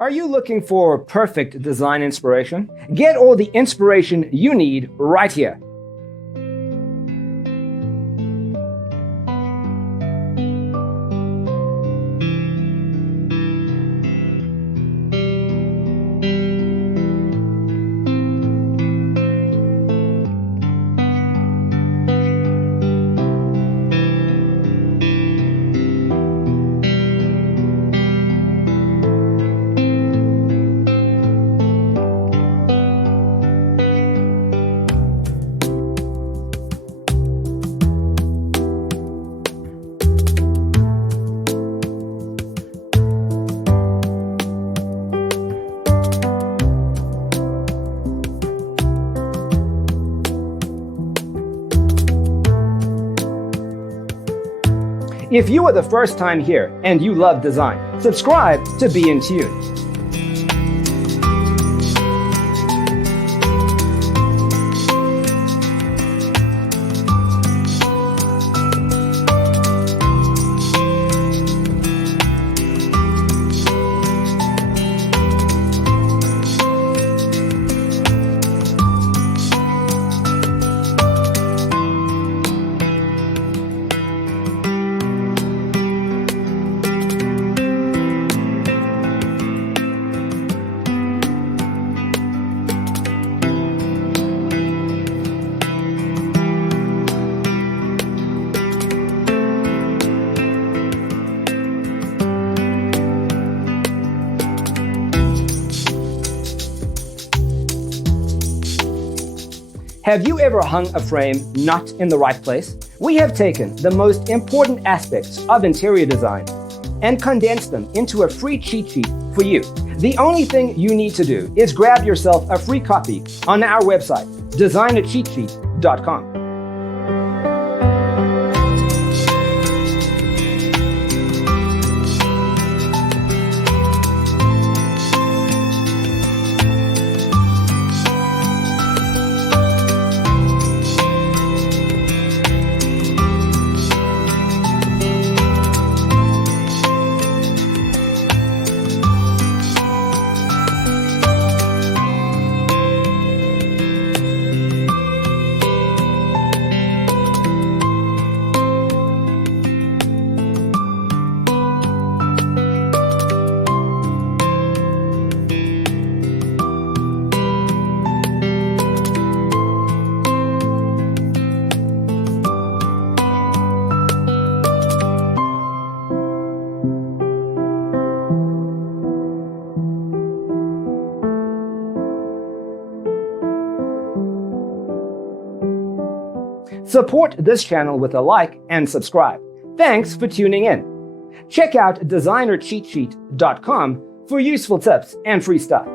Are you looking for perfect design inspiration? Get all the inspiration you need right here. If you are the first time here and you love design, subscribe to Be in Tune. Have you ever hung a frame not in the right place? We have taken the most important aspects of interior design and condensed them into a free cheat sheet for you. The only thing you need to do is grab yourself a free copy on our website, designercheatsheet.com. Support this channel with a like and subscribe. Thanks for tuning in. Check out designercheatsheet.com for useful tips and free stuff.